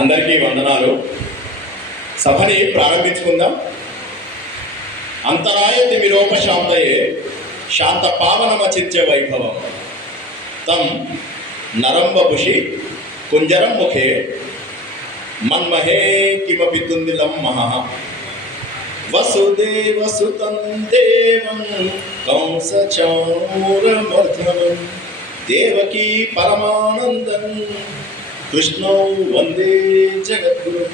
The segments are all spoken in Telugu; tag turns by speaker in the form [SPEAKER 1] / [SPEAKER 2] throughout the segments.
[SPEAKER 1] అందరికీ వందనాలు. సభని ప్రారంభించుకుందాం. అంతరాయతి తిమిరోపశాంతయే శాంత పావనమచిత్య వైభవం. తం నరంబభుషి కుంజరం ముఖే. మన్మహే కిమపి తుందిలం మహః. వసుదేవసుతం దేవం కంస చౌరమర్ధనం. దేవకీ పరమానందం. కృష్ణౌ వందే జగద్గురు.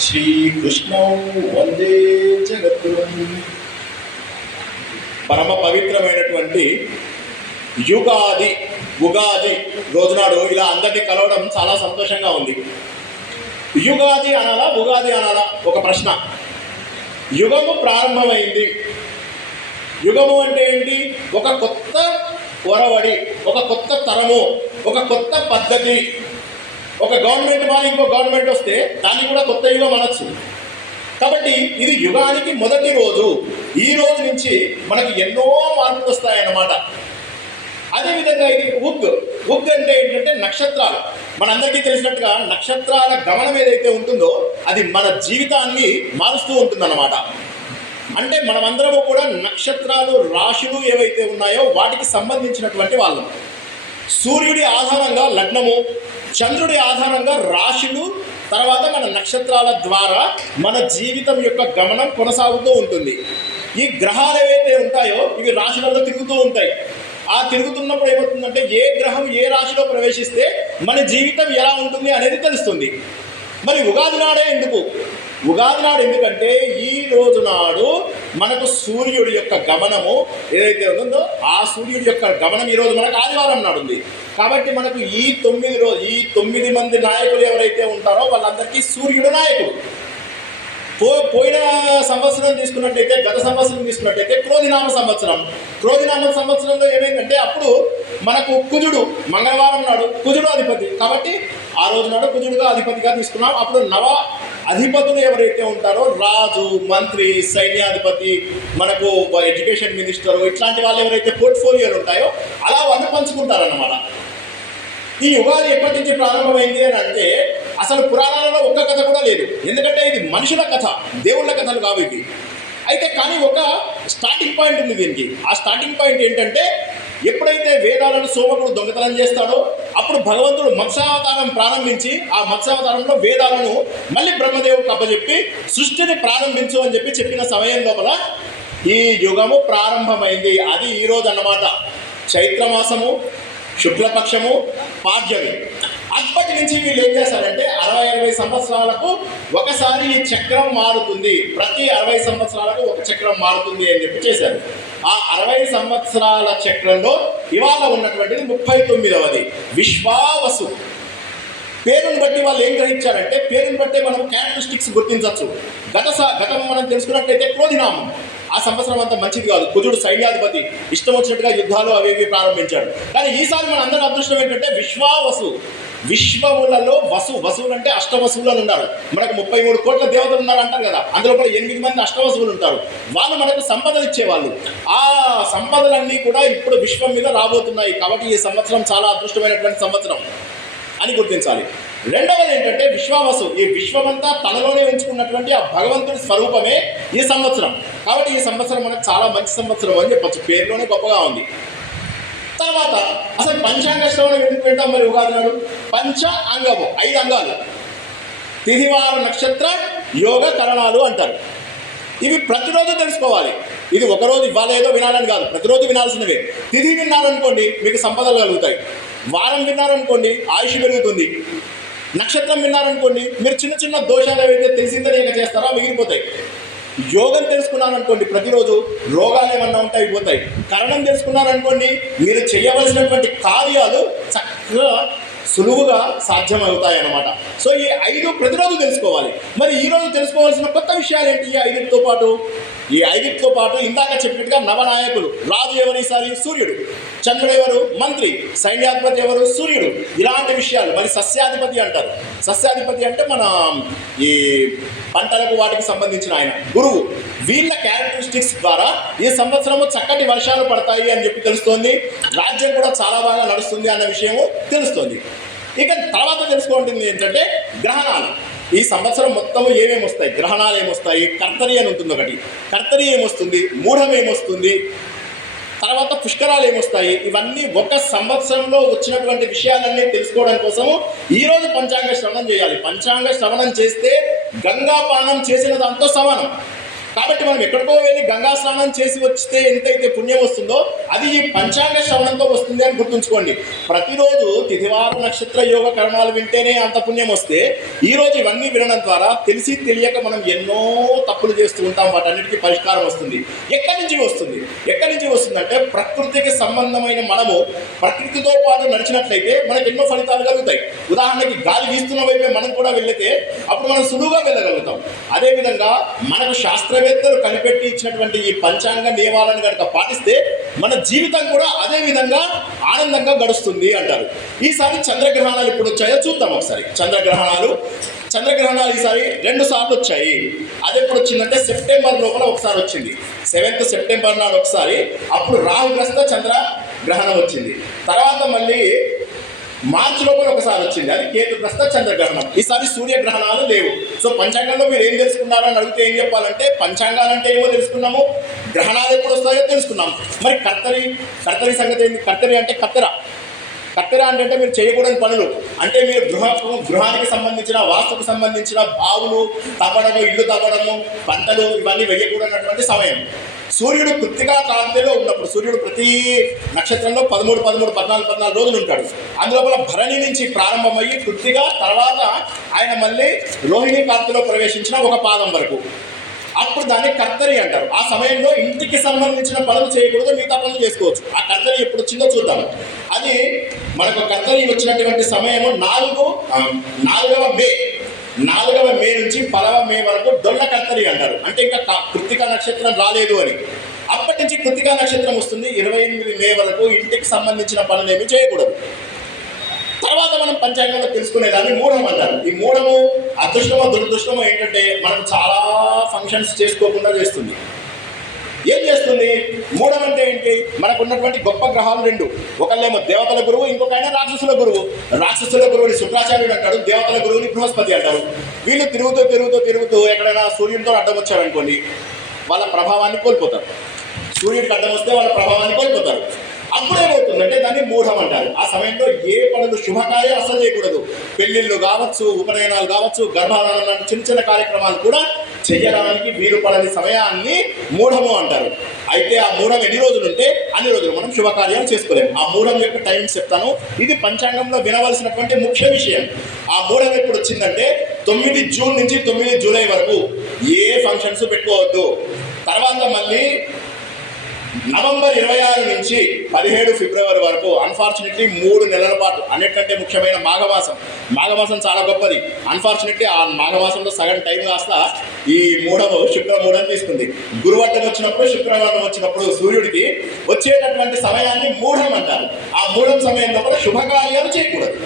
[SPEAKER 1] శ్రీకృష్ణౌ వందే జగద్గురు. పరమ పవిత్రమైనటువంటి యుగాది ఉగాది రోజునాడు ఇలా అందరినీ కలవడం చాలా సంతోషంగా ఉంది. యుగాది అనాలా ఉగాది అనాలా? ఒక ప్రశ్న. యుగము ప్రారంభమైంది. యుగము అంటే ఏంటి? ఒక కొత్త ఒరవడి ఒక కొత్త తరము ఒక కొత్త పద్ధతి. ఒక గవర్నమెంట్ మారి ఇంకో గవర్నమెంట్ వస్తే దాన్ని కూడా కొత్త యుగం అనొచ్చు కాబట్టి ఇది యుగానికి మొదటి రోజు. ఈ రోజు నుంచి మనకి ఎన్నో మార్పులు వస్తాయన్నమాట. అదేవిధంగా ఇది ఉగ్. ఉగ్ అంటే ఏంటంటే నక్షత్రాలు. మనందరికీ తెలిసినట్టుగా నక్షత్రాల గమనం ఏదైతే ఉంటుందో అది మన జీవితాన్ని మారుస్తూ ఉంటుందన్నమాట. అంటే మనమందరము కూడా నక్షత్రాలు రాశులు ఏవైతే ఉన్నాయో వాటికి సంబంధించినటువంటి వాళ్ళం. సూర్యుడి ఆధారంగా లగ్నము చంద్రుడి ఆధారంగా రాశులు తర్వాత మన నక్షత్రాల ద్వారా మన జీవితం యొక్క గమనం కొనసాగుతూ ఉంటుంది. ఈ గ్రహాలు ఏవైతే ఉంటాయో ఇవి రాశులలో తిరుగుతూ ఉంటాయి. ఆ తిరుగుతున్నప్పుడు ఏమవుతుందంటే ఏ గ్రహం ఏ రాశిలో ప్రవేశిస్తే మన జీవితం ఎలా ఉంటుంది అనేది తెలుస్తుంది. మరి ఉగాది నాడే ఎందుకు? ఉగాది నాడు ఎందుకంటే ఈ రోజు నాడు మనకు సూర్యుడి యొక్క గమనము ఏదైతే ఉందో ఆ సూర్యుడి యొక్క గమనం ఈ రోజు మనకు ఆదివారం నాడు ఉంది. కాబట్టి మనకు ఈ తొమ్మిది రోజు ఈ తొమ్మిది మంది నాయకులు ఎవరైతే ఉంటారో వాళ్ళందరికీ సూర్యుడు నాయకుడు. పో పోయిన సంవత్సరం తీసుకున్నట్టయితే గత సంవత్సరం తీసుకున్నట్టయితే క్రోధినామ సంవత్సరం. క్రోధినామ సంవత్సరంలో ఏమైందంటే అప్పుడు మనకు కుజుడు మంగళవారం నాడు కుజుడు అధిపతి. కాబట్టి ఆ రోజు నాడు కుజుడుగా అధిపతిగా తీసుకున్నాం. అప్పుడు నవ అధిపతులు ఎవరైతే ఉంటారో రాజు మంత్రి సైన్యాధిపతి మనకు ఎడ్యుకేషన్ మినిస్టర్ ఇట్లాంటి వాళ్ళు ఎవరైతే పోర్ట్ఫోలియోలు ఉంటాయో అలా వాళ్ళు పంచుకుంటారన్నమాట. ఈ యుగాది ఎప్పటి నుంచి ప్రారంభమైంది అని అంటే అసలు పురాణాలలో ఒక్క కథ కూడా లేదు. ఎందుకంటే ఇది మనుషుల కథ దేవుళ్ళ కథలు కావు ఇవి. అయితే కానీ ఒక స్టార్టింగ్ పాయింట్ ఉంది దీనికి. ఆ స్టార్టింగ్ పాయింట్ ఏంటంటే ఎప్పుడైతే వేదాలను సోమకుడు దొంగతనం చేస్తాడో అప్పుడు భగవంతుడు మత్స్యావతారం ప్రారంభించి ఆ మత్స్యావతారంలో వేదాలను మళ్ళీ బ్రహ్మదేవుడికి అప్పచెప్పి సృష్టిని ప్రారంభించు అని చెప్పి చెప్పిన సమయం లోపల ఈ యుగము ప్రారంభమైంది. అది ఈరోజు అన్నమాట. చైత్రమాసము శుక్లపక్షము పాడ్యమి. అప్పటి నుంచి వీళ్ళు ఏం చేశారంటే అరవై అరవై సంవత్సరాలకు ఒకసారి ఈ చక్రం మారుతుంది. ప్రతి అరవై సంవత్సరాలకు ఒక చక్రం మారుతుంది అని చెప్పి చేశారు. ఆ అరవై సంవత్సరాల చక్రంలో ఇవాళ ఉన్నటువంటిది ముప్పై తొమ్మిదవది. విశ్వావసు. పేరుని బట్టి వాళ్ళు ఏం గ్రహించారంటే పేరుని బట్టి మనం క్యారెక్టరిస్టిక్స్ గుర్తించవచ్చు. గత గతం మనం తెలుసుకున్నట్లయితే క్రోధినామం ఆ సంవత్సరం అంత మంచిది కాదు. కుజుడు సైన్యాధిపతి. ఇష్టం వచ్చినట్టుగా యుద్ధాలు అవి ఇవి ప్రారంభించాడు. కానీ ఈసారి మన అందరి అదృష్టం ఏంటంటే విశ్వావసు. విశ్వములలో వసు వసువులు అంటే అష్టవసువులు అని ఉన్నారు. మనకు ముప్పై మూడు కోట్ల దేవతలు ఉన్నారు అంటారు కదా. అందులో కూడా ఎనిమిది మంది అష్టవసువులు ఉంటారు. వాళ్ళు మనకు సంపదలు ఇచ్చేవాళ్ళు. ఆ సంపదలన్నీ కూడా ఇప్పుడు విశ్వం మీద రాబోతున్నాయి. కాబట్టి ఈ సంవత్సరం చాలా అదృష్టమైనటువంటి సంవత్సరం అని గుర్తించాలి. రెండవది ఏంటంటే విశ్వావసు. ఈ విశ్వమంతా తనలోనే ఉంచుకున్నటువంటి ఆ భగవంతుడి స్వరూపమే ఈ సంవత్సరం. కాబట్టి ఈ సంవత్సరం మనకు చాలా మంచి సంవత్సరం అని చెప్పచ్చు. పేరులోనే గొప్పగా ఉంది. తర్వాత అసలు పంచాంగ శ్రవణం ఎందుకు వింటాం మరి ఉగాది నాడు? పంచ అంగము ఐదు అంగాలు. తిథివార నక్షత్ర యోగ కరణాలు అంటారు. ఇవి ప్రతిరోజు తెలుసుకోవాలి. ఇది ఒకరోజు ఇవ్వాలి ఏదో వినాలని కాదు. ప్రతిరోజు వినాల్సినవే. తిథి విన్నారనుకోండి మీకు సంపదలు కలుగుతాయి. వారం విన్నారనుకోండి ఆయుష్ పెరుగుతుంది. నక్షత్రం విన్నారనుకోండి మీరు చిన్న చిన్న దోషాలు ఏవైతే తెలిసిందనేక చేస్తారో మిగిలిపోతాయి. యోగం తెలుసుకున్నారనుకోండి ప్రతిరోజు రోగాలు ఏమన్నా ఉంటాయి పోతాయి. కరణం తెలుసుకున్నారనుకోండి మీరు చేయవలసినటువంటి కార్యాలు చక్కగా సులువుగా సాధ్యమవుతాయి అన్నమాట సో ఈ ఐదు ప్రతిరోజు తెలుసుకోవాలి. మరి ఈ రోజు తెలుసుకోవాల్సిన కొత్త విషయాలు ఏంటి? ఈ ఐదుతో పాటు ఈ ఐదుతో పాటు ఇందాక చెప్పినట్టుగా నవనాయకులు. రాజు ఎవరు ఈసారి? సూర్యుడు. చంద్రుడు ఎవరు? మంత్రి. సైన్యాధిపతి ఎవరు? సూర్యుడు. ఇలాంటి విషయాలు. మరి సస్యాధిపతి అంటారు. సస్యాధిపతి అంటే మన ఈ పంటలకు వాటికి సంబంధించిన ఆయన. గురువు. వీళ్ళ క్యారెక్టరిస్టిక్స్ ద్వారా ఈ సంవత్సరము చక్కటి వర్షాలు పడతాయి అని చెప్పి తెలుస్తోంది. రాజ్యం కూడా చాలా బాగా నడుస్తుంది అన్న విషయము తెలుస్తోంది. ఇక తర్వాత తెలుసుకోవాల్సింది ఏంటంటే గ్రహణాలు. ఈ సంవత్సరం మొత్తము ఏమేమి వస్తాయి? గ్రహణాలు ఏమొస్తాయి? కర్తరి అని ఉంటుంది ఒకటి. కర్తరి ఏమొస్తుంది? మూఢం ఏమొస్తుంది? తర్వాత పుష్కరాలు ఏమొస్తాయి? ఇవన్నీ ఒక సంవత్సరంలో వచ్చినటువంటి విషయాలన్నీ తెలుసుకోవడం కోసము ఈరోజు పంచాంగ శ్రవణం చేయాలి. పంచాంగ శ్రవణం చేస్తే గంగా పానం చేసిన దాంతో సమానం. కాబట్టి మనం ఎక్కడికో వెళ్ళి గంగా స్నానం చేసి వస్తే ఎంతైతే పుణ్యం వస్తుందో అది ఈ పంచాంగ శ్రవణంతో వస్తుంది అని గుర్తుంచుకోండి. ప్రతిరోజు తిథివార నక్షత్ర యోగ కర్మాలు వింటేనే అంత పుణ్యం వస్తే ఈ రోజు ఇవన్నీ వినడం ద్వారా తెలిసి తెలియక మనం ఎన్నో తప్పులు చేస్తూ ఉంటాం. వాటన్నిటికీ పరిష్కారం వస్తుంది. ఎక్కడి నుంచి వస్తుంది? ఎక్కడి నుంచి వస్తుందంటే ప్రకృతికి సంబంధమైన మనము ప్రకృతితో పాటు నడిచినట్లయితే మనకు ఎన్నో ఫలితాలు కలుగుతాయి. ఉదాహరణకి గాలి వీస్తున్న వైపే మనం కూడా వెళితే అప్పుడు మనం సులువుగా వెళ్ళగలుగుతాం. అదేవిధంగా మనకు శాస్త్రవేత్తలు కనిపెట్టి ఇచ్చినటువంటి ఈ పంచాంగ నియమాలను కనుక పాటిస్తే మన జీవితం కూడా అదే విధంగా ఆనందంగా గడుస్తుంది అంటారు. ఈసారి చంద్రగ్రహణాలు ఇప్పుడు వచ్చాయో చూద్దాం ఒకసారి. చంద్రగ్రహణాలు చంద్రగ్రహణాలు ఈసారి రెండు సార్లు వచ్చాయి. అది ఎప్పుడు వచ్చిందంటే సెప్టెంబర్ లోపల ఒకసారి వచ్చింది. సెవెంత్ సెప్టెంబర్ నాడు ఒకసారి అప్పుడు రాహుగ్రస్త చంద్ర గ్రహణం వచ్చింది. తర్వాత మళ్ళీ మార్చి లోపల ఒకసారి వచ్చింది. అది కేతుగ్రస్త చంద్రగ్రహణం. ఈసారి సూర్యగ్రహణాలు లేవు. సో పంచాంగంలో మీరు ఏం తెలుసుకున్నారు అని అడిగితే ఏం చెప్పాలంటే పంచాంగాలు అంటే ఏమో తెలుసుకున్నాము గ్రహణాలు ఎప్పుడు వస్తాయో తెలుసుకున్నాము. మరి కర్తరి కర్తరి సంగతి ఏంటి కర్తరి అంటే కత్తెర. కత్తెర అంటే మీరు చేయకూడని పనులు. అంటే మీరు గృహ గృహానికి సంబంధించిన వాస్తుకు సంబంధించిన బావులు తవ్వడము ఇల్లు తవ్వడము పంటలు ఇవన్నీ వేయకూడనటువంటి సమయం. సూర్యుడు కృత్తికా క్రాంతిలో ఉన్నప్పుడు సూర్యుడు ప్రతి నక్షత్రంలో పదమూడు పదమూడు పద్నాలుగు పద్నాలుగు రోజులు ఉంటాడు. అందులోపల భరణి నుంచి ప్రారంభమయ్యి కృత్తిగా తర్వాత ఆయన మళ్ళీ రోహిణి కాంతిలో ప్రవేశించిన ఒక పాదం వరకు. అప్పుడు దాన్ని కర్తరి అంటారు. ఆ సమయంలో ఇంటికి సంబంధించిన పనులు చేయకూడదు మిగతా పనులు చేసుకోవచ్చు. ఆ కర్తరి ఎప్పుడు వచ్చిందో చూద్దాం. అది మనకు కర్తరి వచ్చినటువంటి సమయము నాలుగు నాలుగవ మే. నాలుగవ మే నుంచి పదవ మే వరకు డొల్ల కత్తరి అంటారు. అంటే ఇంకా క- నక్షత్రం రాలేదు అని. అప్పటి నుంచి కృత్తికా నక్షత్రం వస్తుంది. ఇరవై ఎనిమిది మే వరకు ఇంటికి సంబంధించిన పనులు ఏమి చేయకూడదు. తర్వాత మనం పంచాంగంలో తెలుసుకునేదాన్ని మూఢం అంటారు. ఈ మూఢము అదృష్టమో దురదృష్టమో ఏంటంటే మనం చాలా ఫంక్షన్స్ చేసుకోకుండా చేస్తుంది. ఏం చేస్తుంది? మూఢం అంటే ఏంటి? మనకు ఉన్నటువంటి గొప్ప గ్రహాలు రెండు. ఒకళ్ళేమో దేవతల గురువు ఇంకొక ఆయన రాక్షసుల గురువు. రాక్షసుల గురువుని శుక్రాచార్యుడు అంటాడు దేవతల గురువుని బృహస్పతి అంటారు. వీళ్ళు తిరుగుతూ తిరుగుతూ తిరుగుతూ ఎక్కడైనా సూర్యునితో అడ్డం వచ్చారనుకోండి వాళ్ళ ప్రభావాన్ని కోల్పోతారు. సూర్యుడికి అడ్డం వస్తే వాళ్ళ ప్రభావాన్ని కోల్పోతారు. అప్పుడు ఏమవుతుందంటే దాన్ని మూఢం అంటారు. ఆ సమయంలో ఏ పనులు శుభకార్యాలు అసలు చేయకూడదు. పెళ్ళిళ్ళు కావచ్చు ఉపనయనాలు కావచ్చు గర్భాధానం లాంటి చిన్న చిన్న కార్యక్రమాలు కూడా చేయడానికి వీలు పడని సమయాన్ని మూఢము అంటారు. అయితే ఆ మూఢం ఎన్ని రోజులు ఉంటే అన్ని రోజులు. మనం శుభకార్యాలు చేసుకోలేము ఆ మూఢం యొక్క టైం చెప్తాను. ఇది పంచాంగంలో వినవలసినటువంటి ముఖ్య విషయం. ఆ మూఢం ఎప్పుడు వచ్చిందంటే తొమ్మిది జూన్ నుంచి తొమ్మిది జూలై వరకు ఏ ఫంక్షన్స్ పెట్టుకోవద్దు. తర్వాత మళ్ళీ నవంబర్ ఇరవై ఆరు నుంచి పదిహేడు ఫిబ్రవరి వరకు అన్ఫార్చునేట్లీ మూడు నెలల పాటు అన్నిటికంటే ముఖ్యమైన మాఘమాసం. మాఘమాసం చాలా గొప్పది. అన్ఫార్చునేట్లీ ఆ మాఘమాసంలో సగం టైం కాస్త ఈ మూడవ శుక్రమూఢం తీసుకుంది. గురువర్తం వచ్చినప్పుడు శుక్రవారం వచ్చినప్పుడు సూర్యుడికి వచ్చేటటువంటి సమయాన్ని మూఢం అంటారు. ఆ మూఢం సమయంలో కూడా శుభకార్యాలు చేయకూడదు.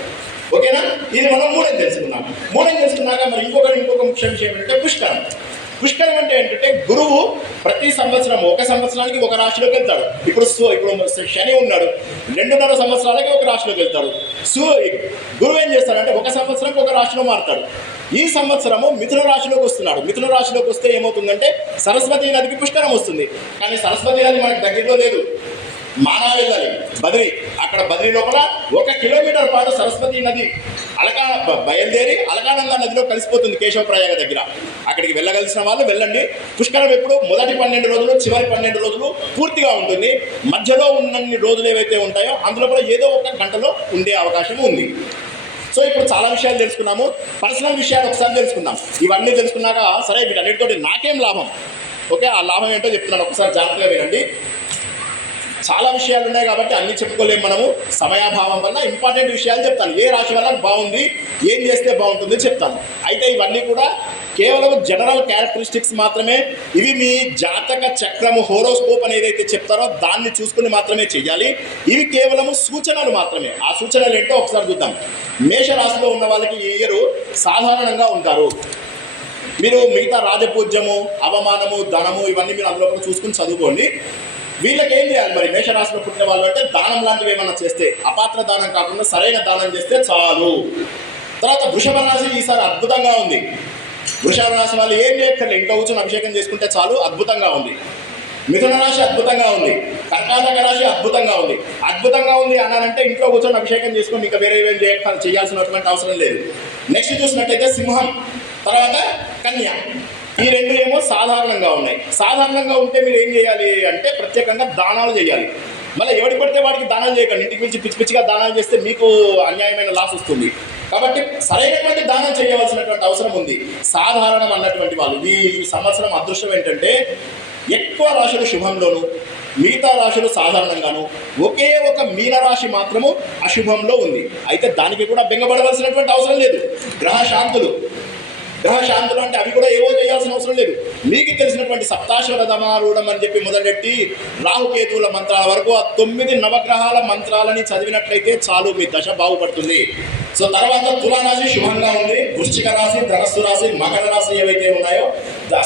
[SPEAKER 1] ఓకేనా? ఇది మనం మూడని తెలుసుకున్నాం. మూడని తెలుసుకున్నాక మరి ఇంకొకటి ఇంకొక ముఖ్య విషయం ఏంటంటే పుష్కరం. పుష్కరం అంటే ఏంటంటే గురువు ప్రతి సంవత్సరం ఒక సంవత్సరానికి ఒక రాశిలోకి వెళ్తాడు. ఇప్పుడు ఇప్పుడు శని ఉన్నాడు. రెండున్నర సంవత్సరాలకి ఒక రాశిలోకి వెళ్తాడు. సూ గురువు ఏం చేస్తాడంటే ఒక సంవత్సరంకి ఒక రాశిలో మారుతాడు. ఈ సంవత్సరము మిథున రాశిలోకి వస్తున్నాడు. మిథున రాశిలోకి వస్తే ఏమవుతుందంటే సరస్వతి నదికి పుష్కరం వస్తుంది. కానీ సరస్వతి నది మనకి దగ్గరలో లేదు. మానవ వెళ్ళాలి బద్రి అక్కడ బద్రి లోపల ఒక కిలోమీటర్ పాటు సరస్వతి నది అలకా బయలుదేరి అలకానంద నదిలో కలిసిపోతుంది కేశవప్రయాగ దగ్గర. అక్కడికి వెళ్ళగలిసిన వాళ్ళు వెళ్ళండి. పుష్కరం ఎప్పుడు? మొదటి పన్నెండు రోజులు చివరి పన్నెండు రోజులు పూర్తిగా ఉంటుంది. మధ్యలో ఉన్నన్ని రోజులు ఏవైతే ఉంటాయో అందులో కూడా ఏదో ఒక గంటలో ఉండే అవకాశం ఉంది. సో ఇప్పుడు చాలా విషయాలు తెలుసుకున్నాము. పర్సనల్ విషయాలు ఒకసారి తెలుసుకుందాం. ఇవన్నీ తెలుసుకున్నాక సరే వీటన్నిటితోటి నాకేం లాభం? ఓకే ఆ లాభం ఏంటో చెప్తున్నాను. ఒకసారి జాగ్రత్తగా వినండి. చాలా విషయాలు ఉన్నాయి కాబట్టి అన్ని చెప్పుకోలేము మనము. సమయాభావం వల్ల ఇంపార్టెంట్ విషయాలు చెప్తాను. ఏ రాశి వల్ల బాగుంది ఏం చేస్తే బాగుంటుంది చెప్తాను. అయితే ఇవన్నీ కూడా కేవలం జనరల్ క్యారెక్టరిస్టిక్స్ మాత్రమే. ఇవి మీ జాతక చక్రము హోరోస్కోప్ అనేది ఏదైతే చెప్తారో దాన్ని చూసుకుని మాత్రమే చెయ్యాలి. ఇవి కేవలము సూచనలు మాత్రమే. ఆ సూచనలు ఏంటో ఒకసారి చూద్దాం. మేషరాశిలో ఉన్న వాళ్ళకి ఈ ఇయర్ సాధారణంగా ఉంటారు. మీరు మిగతా రాజపూజ్యము అవమానము ధనము ఇవన్నీ మీరు అందులో కూడా చూసుకుని చదువుకోండి. వీళ్ళకి ఏం చేయాలి? మరి మేషరాశిలో పుట్టిన వాళ్ళు అంటే దానం లాంటివి ఏమన్నా చేస్తే అపాత్ర దానం కాకుండా సరైన దానం చేస్తే చాలు. తర్వాత వృషభ రాశి ఈసారి అద్భుతంగా ఉంది. వృషభ రాశి వాళ్ళు ఏం చేయక్కర్లేదు ఇంట్లో కూర్చొని అభిషేకం చేసుకుంటే చాలు అద్భుతంగా ఉంది. మిథున రాశి అద్భుతంగా ఉంది. కర్ణాటక రాశి అద్భుతంగా ఉంది. అద్భుతంగా ఉంది అన్నానంటే ఇంట్లో కూర్చొని అభిషేకం చేసుకొని ఇంకా వేరే ఏం చేయాల్సినటువంటి అవసరం లేదు. నెక్స్ట్ చూసినట్టయితే సింహం తర్వాత కన్య. ఈ రెండు ఏమో సాధారణంగా ఉన్నాయి. సాధారణంగా ఉంటే మీరు ఏం చేయాలి అంటే ప్రత్యేకంగా దానాలు చేయాలి. మళ్ళీ ఎవడి పడితే వాడికి దానాలు చేయకండి. ఇంటికి పిలిచి పిచ్చి పిచ్చిగా దానాలు చేస్తే మీకు అన్యాయమైన లాస్ వస్తుంది. కాబట్టి సరైనటువంటి దానం చేయవలసినటువంటి అవసరం ఉంది. సాధారణం అన్నటువంటి వాళ్ళు. ఈ సంవత్సరం అదృష్టం ఏంటంటే ఎక్కువ రాశులు శుభంలోను మిగతా రాశులు సాధారణంగాను ఒకే ఒక మీనరాశి మాత్రము అశుభంలో ఉంది. అయితే దానికి కూడా బెంగపడవలసినటువంటి అవసరం లేదు. గ్రహ శాంతులు గ్రహ శాంతులు అంటే అవి కూడా ఏవో చేయాల్సిన అవసరం లేదు. మీకు తెలిసినటువంటి సప్తాశ్వర ధమారూఢం అని చెప్పి మొదలెట్టి రాహుకేతువుల మంత్రాల వరకు ఆ తొమ్మిది నవగ్రహాల మంత్రాలని చదివినట్లయితే చాలు మీ దశ బాగుపడుతుంది. సో తర్వాత తులారాశి శుభంగా ఉంది. వృశ్చిక రాశి ధనస్సు రాశి మకర రాశి ఏవైతే ఉన్నాయో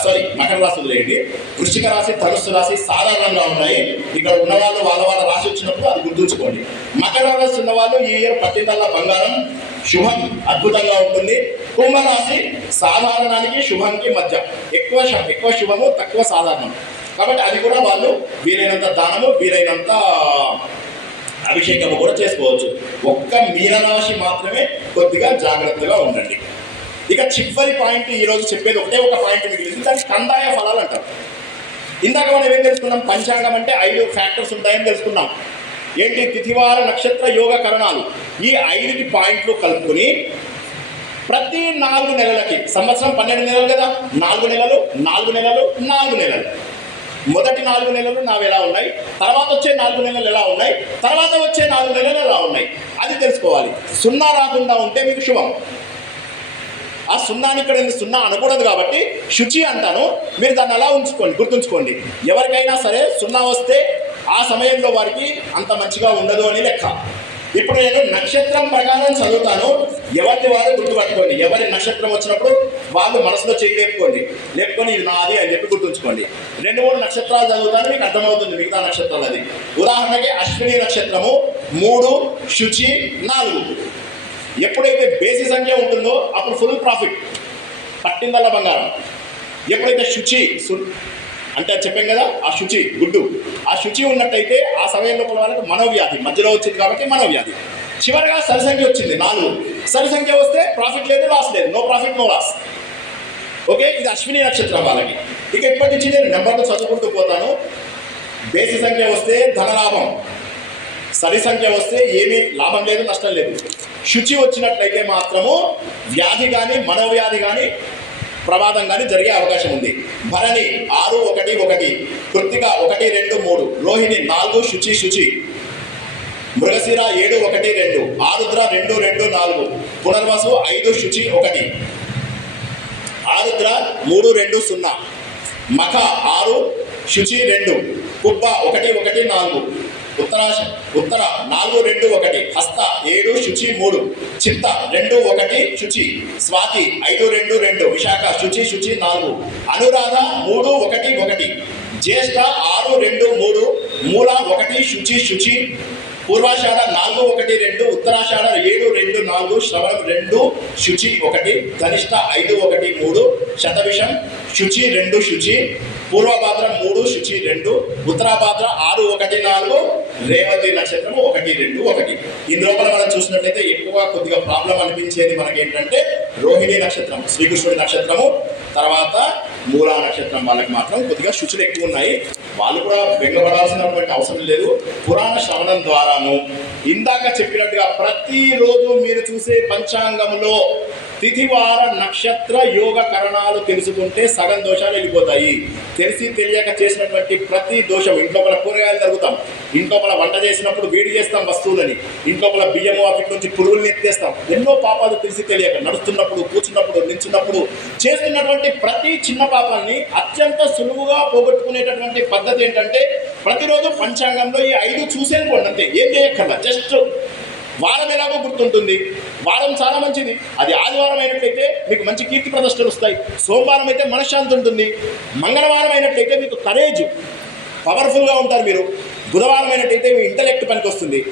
[SPEAKER 1] సారీ మకర రాశి వదిలేయండి వృశ్చిక రాశి ధనుస్సు రాశి సాధారణంగా ఉన్నాయి. ఇక్కడ ఉన్నవాళ్ళు వాళ్ళ వాళ్ళ రాశి వచ్చినప్పుడు అది గుర్తుంచుకోండి. మకర రాశి ఉన్న వాళ్ళు ఈ ఇయర్ పట్టిందల్లా బంగారం శుభం అద్భుతంగా ఉంటుంది. కుంభరాశి సాధారణానికి శుభంకి మధ్య ఎక్కువ ఎక్కువ శుభము తక్కువ సాధారణం. కాబట్టి అది కూడా వాళ్ళు వీలైనంత దానము వీలైనంత అభిషేకము కూడా చేసుకోవచ్చు. ఒక్క మీనరాశి మాత్రమే కొద్దిగా జాగ్రత్తగా ఉండండి. ఇక చివరి పాయింట్ ఈరోజు చెప్పేది ఒకటే ఒక పాయింట్ మిగిలింది. దాన్ని కందాయ ఫలాలు అంటారు. ఇందాక మనం ఏం తెలుసుకున్నాం? పంచాంగం అంటే ఐదు ఫ్యాక్టర్స్ ఉంటాయని తెలుసుకున్నాం. ఏంటి? తిథివార నక్షత్ర యోగ కరణాలు. ఈ ఐదుటి పాయింట్లు కలుపుకొని ప్రతి నాలుగు నెలలకి సంవత్సరం పన్నెండు నెలలు కదా? నాలుగు నెలలు నాలుగు నెలలు నాలుగు నెలలు. మొదటి నాలుగు నెలలు నావి ఎలా ఉన్నాయి? తర్వాత వచ్చే నాలుగు నెలలు ఎలా ఉన్నాయి? తర్వాత వచ్చే నాలుగు నెలలు ఎలా ఉన్నాయి? అది తెలుసుకోవాలి. సున్నా రాకుండా ఉంటే మీకు శుభం. ఆ సున్నాని ఇక్కడ నేను సున్నా అనకూడదు కాబట్టి శుచి అంటాను. మీరు దాన్ని అలా ఉంచుకోండి గుర్తుంచుకోండి. ఎవరికైనా సరే సున్నా వస్తే ఆ సమయంలో వారికి అంత మంచిగా ఉండదు అని లెక్క. ఇప్పుడు నేను నక్షత్రం ప్రకారం చదువుతాను. ఎవరిని వారు గుర్తుపట్టుకోండి. ఎవరి నక్షత్రం వచ్చినప్పుడు వాళ్ళు మనసులో చేయి లేపుకోండి. లేపుకొని ఇది నాది అని చెప్పి గుర్తుంచుకోండి. రెండు మూడు నక్షత్రాలు చదువుతాను మీకు అర్థమవుతుంది మిగతా నక్షత్రాలు అది. ఉదాహరణకి అశ్విని నక్షత్రము మూడు శుచి నాలుగు. ఎప్పుడైతే బేసి సంఖ్య ఉంటుందో అప్పుడు ఫుల్ ప్రాఫిట్. పట్టిందల్ల బంగారం. ఎప్పుడైతే శుచి సు- అంటే అది చెప్పాం కదా ఆ శుచి గుడ్డు. ఆ శుచి ఉన్నట్టయితే ఆ సమయంలో వాళ్ళకి మనోవ్యాధి. మధ్యలో వచ్చింది కాబట్టి మనోవ్యాధి. చివరిగా సరిసంఖ్య వచ్చింది నాలుగు. సరి సంఖ్య వస్తే ప్రాఫిట్ లేదు లాస్ లేదు. No profit no loss okay ఇది అశ్విని నక్షత్రం వాళ్ళకి. ఇక ఇప్పటి నుంచి నేను నెంబర్లు చదువుకుంటూ పోతాను. బేసి సంఖ్య వస్తే ధనలాభం. సరి సంఖ్య వస్తే ఏమీ లాభం లేదు నష్టం లేదు. శుచి వచ్చినట్లయితే మాత్రము వ్యాధి కానీ మనోవ్యాధి కానీ ప్రమాదం కానీ జరిగే అవకాశం ఉంది. భరణి ఆరు ఒకటి ఒకటి కృతిక ఒకటి రెండు మూడు రోహిణి నాలుగు శుచి శుచి. మృగశిర ఏడు ఒకటి రెండు ఆరుద్ర రెండు రెండు నాలుగు పునర్వసు ఐదు శుచి ఒకటి. ఆరుద్ర మూడు రెండు సున్నా మఖ ఆరు శుచి రెండు కుబ్బ ఒకటి ఒకటి నాలుగు ఉత్తర ఉత్తర నాలుగు రెండు ఒకటి హస్త ఏడు శుచి మూడు చిత్త రెండు ఒకటి శుచి స్వాతి ఐదు రెండు రెండు విశాఖ శుచి శుచి నాలుగు అనురాధ మూడు ఒకటి ఒకటి జ్యేష్ఠ ఆరు రెండు మూడు మూల ఒకటి శుచి శుచి పూర్వాషాఢ నాలుగు ఒకటి రెండు ఉత్తరాషాఢ ఏడు రెండు నాలుగు శ్రవణం రెండు శుచి ఒకటి ధనిష్ట ఐదు ఒకటి మూడు శతవిషం శుచి రెండు శుచి పూర్వభాద్ర మూడు శుచి రెండు ఉత్తరాభాద్ర ఆరు ఒకటి నాలుగు రేవతి నక్షత్రము ఒకటి రెండు ఒకటి. ఈ లోపల మనం చూసినట్లయితే ఎక్కువ కొద్దిగా ప్రాబ్లం అనిపించేది మనకి ఏంటంటే రోహిణి నక్షత్రం శ్రీకృష్ణుడి నక్షత్రము. తర్వాత మూలా నక్షత్రం వాళ్ళకి మాత్రం కొద్దిగా శుచులు ఎక్కువ ఉన్నాయి. వాళ్ళు కూడా బెంగపడాల్సినటువంటి అవసరం లేదు. పురాణ శ్రవణం ద్వారాను ఇందాక చెప్పినట్టుగా ప్రతిరోజు మీరు చూసే పంచాంగంలో తిథివార నక్షత్ర యోగ కరణాలు తెలుసుకుంటే సగం దోషాలు వెళ్ళిపోతాయి. తెలిసి తెలియక చేసినటువంటి ప్రతి దోషం ఇంట్లోపల కూరగాయలు జరుగుతాం ఇంట్లోపల వంట చేసినప్పుడు వేడి చేస్తాం వస్తువులని. ఇంట్లోపల బియ్యము అవి నుంచి పురుగుల్ని ఎత్తేస్తాం ఎన్నో పాపాలు తెలిసి తెలియక నడుస్తున్నప్పుడు కూర్చున్నప్పుడు నిల్చున్నప్పుడు చేస్తున్నటువంటి ప్రతి చిన్న పాపాన్ని అత్యంత సులువుగా పోగొట్టుకునేటటువంటి పద్ధతి ఏంటంటే ప్రతిరోజు పంచాంగంలో ఈ ఐదు చూసేనుకోండి అంతే. ఏం చేయక్కర్లా. జస్ట్ వారం ఎలాగో గుర్తుంటుంది. వారం చాలా మంచిది. అది ఆదివారం అయినట్లయితే మీకు మంచి కీర్తి ప్రదర్శనలు వస్తాయి. సోమవారం అయితే మనశ్శాంతి ఉంటుంది. మంగళవారం అయినట్లయితే మీకు కరేజ్ పవర్ఫుల్గా ఉంటారు మీరు. బుధవారం అయినట్టయితే మీ ఇంటలెక్ట్ పనికి వస్తుంది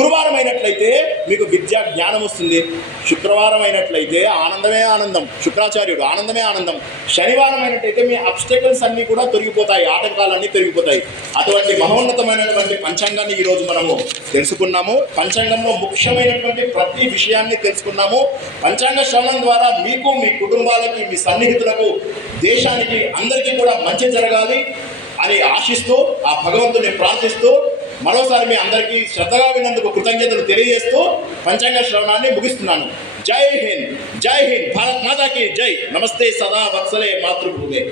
[SPEAKER 1] గురువారం అయినట్లయితే మీకు విద్యా జ్ఞానం వస్తుంది. శుక్రవారం అయినట్లయితే ఆనందమే ఆనందం శుక్రాచార్యుడు ఆనందమే ఆనందం. శనివారం అయినట్లయితే మీ అబ్స్టకల్స్ అన్నీ కూడా తొలగిపోతాయి ఆటంకాలన్నీ తొలగిపోతాయి. అటువంటి మహోన్నతమైనటువంటి పంచాంగాన్ని ఈరోజు మనము తెలుసుకున్నాము. పంచాంగంలో ముఖ్యమైనటువంటి ప్రతి విషయాన్ని తెలుసుకున్నాము. పంచాంగ శ్రవణం ద్వారా మీకు మీ కుటుంబాలకి మీ సన్నిహితులకు దేశానికి అందరికీ కూడా మంచి జరగాలి అని ఆశిస్తూ ఆ భగవంతుని ప్రార్థిస్తూ మరోసారి మీ అందరికీ శ్రద్ధగా విన్నందుకు కృతజ్ఞతలు తెలియజేస్తూ పంచాంగ శ్రవణాన్ని ముగిస్తున్నాను. జై హింద్ జై హింద్ భారత్ మాతాకి జై. నమస్తే సదా వత్సలే మాతృభూమే.